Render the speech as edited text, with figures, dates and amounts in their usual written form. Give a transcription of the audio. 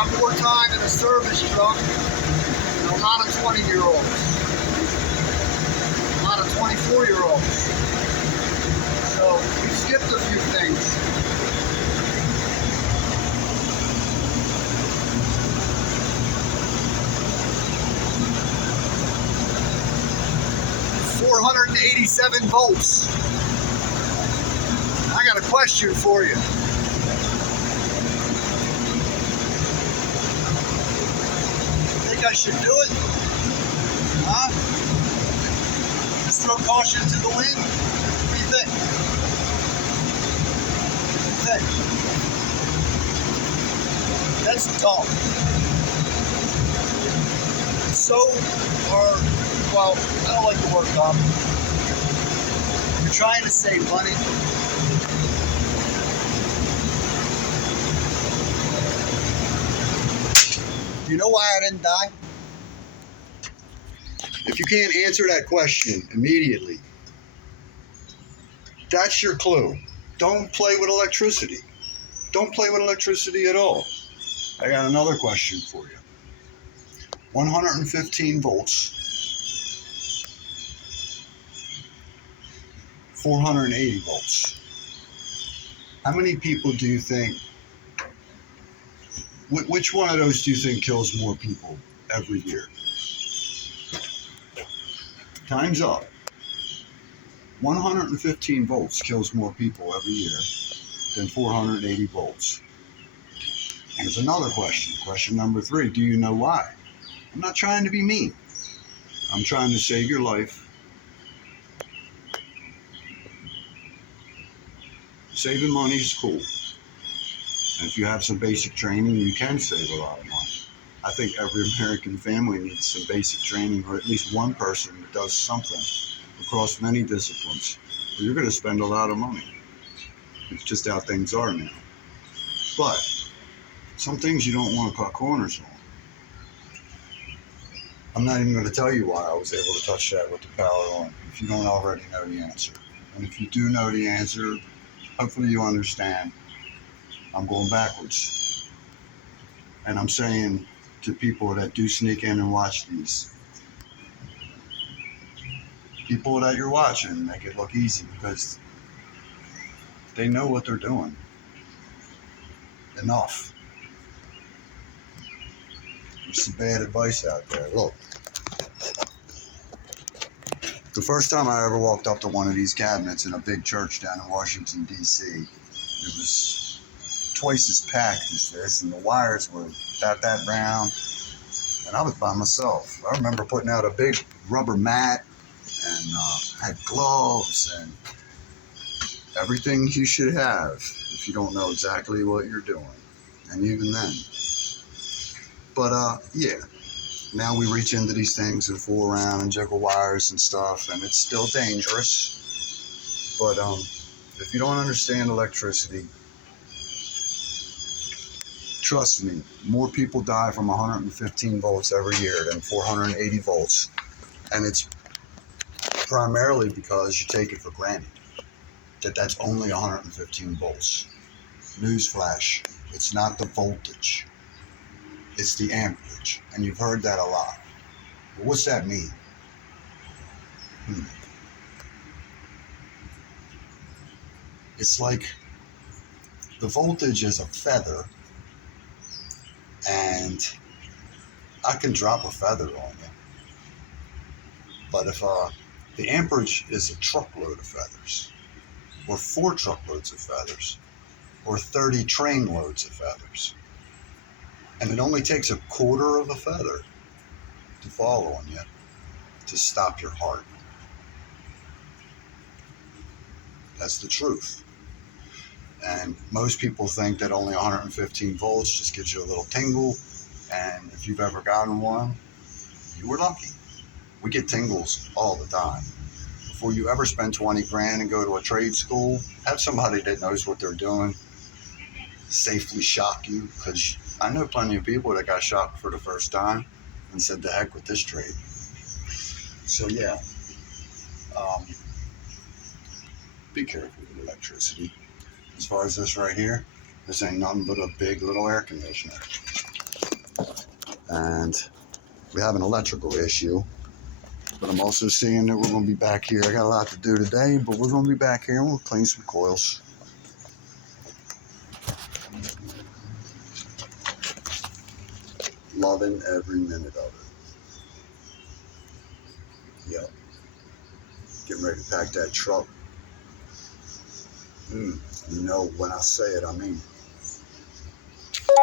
got more time in a service truck than a lot of 20-year-olds, a lot of 24-year-olds. So we skipped a few things. "487 volts. I got a question for you. Think I should do it? Huh? Just throw caution to the wind? What do you think? What do you think? That's dumb. So well, I don't like the word dumb. You're trying to save money. You know why I didn't die? If you can't answer that question immediately, that's your clue. Don't play with electricity. Don't play with electricity at all. I got another question for you. 115 volts, 480 volts. How many people do you think, which one of those do you think kills more people every year? Time's up. 115 volts kills more people every year than 480 volts. Here's another question. Question number 3. Do you know why? I'm not trying to be mean. I'm trying to save your life. Saving money is cool. And if you have some basic training, you can save a lot of money. I think every American family needs some basic training, or at least one person that does something across many disciplines. Or you're going to spend a lot of money. It's just how things are now. But some things you don't want to cut corners on. I'm not even going to tell you why I was able to touch that with the power on, if you don't already know the answer. And if you do know the answer, hopefully you understand I'm going backwards. And I'm saying to people that do sneak in and watch these, people that you're watching, make it look easy because they know what they're doing. Enough. There's some bad advice out there. Look. The first time I ever walked up to one of these cabinets in a big church down in Washington, D.C., it was twice as packed as this, and the wires were about that round, and I was by myself. I remember putting out a big rubber mat and had gloves and everything you should have if you don't know exactly what you're doing, and even then. But yeah. Now we reach into these things and fool around and juggle wires and stuff, and it's still dangerous. But if you don't understand electricity, trust me, more people die from 115 volts every year than 480 volts. And it's primarily because you take it for granted that that's only 115 volts. Newsflash, it's not the voltage. It's the amperage, and you've heard that a lot. But what's that mean? It's like the voltage is a feather, and I can drop a feather on you. But if the amperage is a truckload of feathers, or 4 truckloads of feathers, or 30 train loads of feathers, and it only takes a quarter of a feather to fall on you to stop your heart. That's the truth. And most people think that only 115 volts just gives you a little tingle. And if you've ever gotten one, you were lucky. We get tingles all the time. Before you ever spend 20 grand and go to a trade school, have somebody that knows what they're doing safely shock you, because I know plenty of people that got shocked for the first time and said, "The heck with this trade." So yeah, be careful with electricity. As far as this right here, this ain't nothing but a big little air conditioner. and we have an electrical issue. But I'm also seeing that we're going to be back here. I got a lot to do today, but we're going to be back here and we'll clean some coils. Loving every minute of it. Yep. Getting ready to pack that truck. You know, when I say it, I mean